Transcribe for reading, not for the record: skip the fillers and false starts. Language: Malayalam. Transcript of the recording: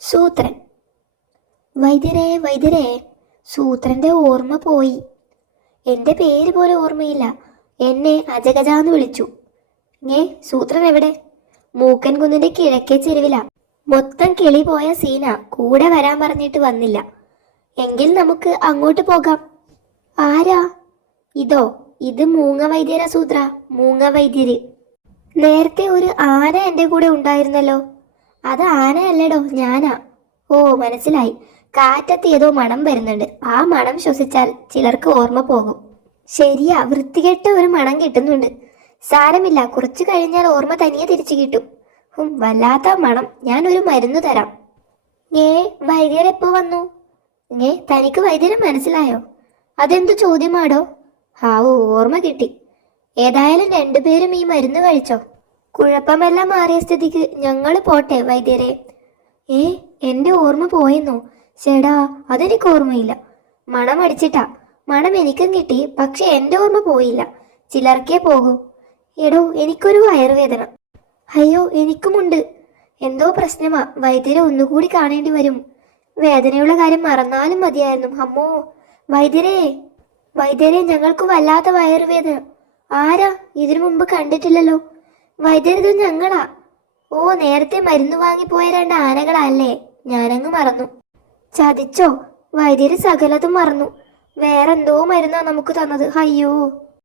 സൂത്രൻ. വൈദ്യരെ വൈദ്യരെ, സൂത്രന്റെ ഓർമ്മ പോയി. എന്റെ പേര് പോലും ഓർമ്മയില്ല. എന്നെ അജഗജാന്ന് വിളിച്ചു. സൂത്രൻ എവിടെ? മൂക്കൻ കുന്നിന്റെ കിഴക്കേ ചെരുവില. മൊത്തം കിളി പോയ സീന. കൂടെ വരാൻ പറഞ്ഞിട്ട് വന്നില്ല. എങ്കിൽ നമുക്ക് അങ്ങോട്ട് പോകാം. ആരാ ഇതോ? ഇത് മൂങ്ങ വൈദ്യര സൂത്ര, മൂങ്ങ വൈദ്യര്. നേരത്തെ ഒരു ആന എന്റെ കൂടെ ഉണ്ടായിരുന്നല്ലോ. അത് ആന അല്ലടോ, ഞാനാ. ഓ, മനസ്സിലായി. കാറ്റത്ത് ഏതോ മണം വരുന്നുണ്ട്. ആ മണം ശ്വസിച്ചാൽ ചിലർക്ക് ഓർമ്മ പോകും. ശരിയാ, വൃത്തികെട്ട ഒരു മണം കിട്ടുന്നുണ്ട്. സാരമില്ല, കുറച്ചു കഴിഞ്ഞാൽ ഓർമ്മ തനിയെ തിരിച്ചു കിട്ടും. വല്ലാത്ത മണം. ഞാൻ ഒരു മരുന്ന് തരാം. വൈദ്യരെപ്പോ വന്നു? തനിക്ക് വൈദ്യരെ മനസ്സിലായോ? അതെന്തു ചോദ്യമാടോ? ഹാവൂ, ഓർമ്മ കിട്ടി. ഏതായാലും രണ്ടുപേരും ഈ മരുന്ന് കഴിച്ചോ. കുഴപ്പമെല്ലാം മാറിയ സ്ഥിതിക്ക് ഞങ്ങൾ പോട്ടെ വൈദ്യരെ. എന്റെ ഓർമ്മ പോയെന്നോ? ചേടാ, അതെനിക്ക് ഓർമ്മയില്ല. മണം അടിച്ചിട്ടാ. മണം എനിക്കും കിട്ടി, പക്ഷെ എന്റെ ഓർമ്മ പോയില്ല. ചിലർക്കേ പോകൂ. എടോ, എനിക്കൊരു വയറുവേദന. അയ്യോ, എനിക്കുമുണ്ട്. എന്തോ പ്രശ്നമാ. വൈദ്യരെ ഒന്നുകൂടി കാണേണ്ടി വരും. വേദനയുള്ള കാര്യം മറന്നാലും മതിയായിരുന്നു. അമ്മോ, വൈദ്യരെ വൈദ്യരെ, ഞങ്ങൾക്ക് വല്ലാത്ത വയറുവേദന. ആരാ? ഇതിനു മുമ്പ് കണ്ടിട്ടില്ലല്ലോ. വൈദ്യരിത് ഞങ്ങളാ. ഓ, നേരത്തെ മരുന്ന് വാങ്ങിപ്പോയ രണ്ട് ആനകളല്ലേ? ഞാനങ്ങ് മറന്നു. ചതിച്ചോ? വൈദ്യര് സകലതും മറന്നു. വേറെന്തോ മരുന്നാ നമുക്ക് തന്നത്. അയ്യോ.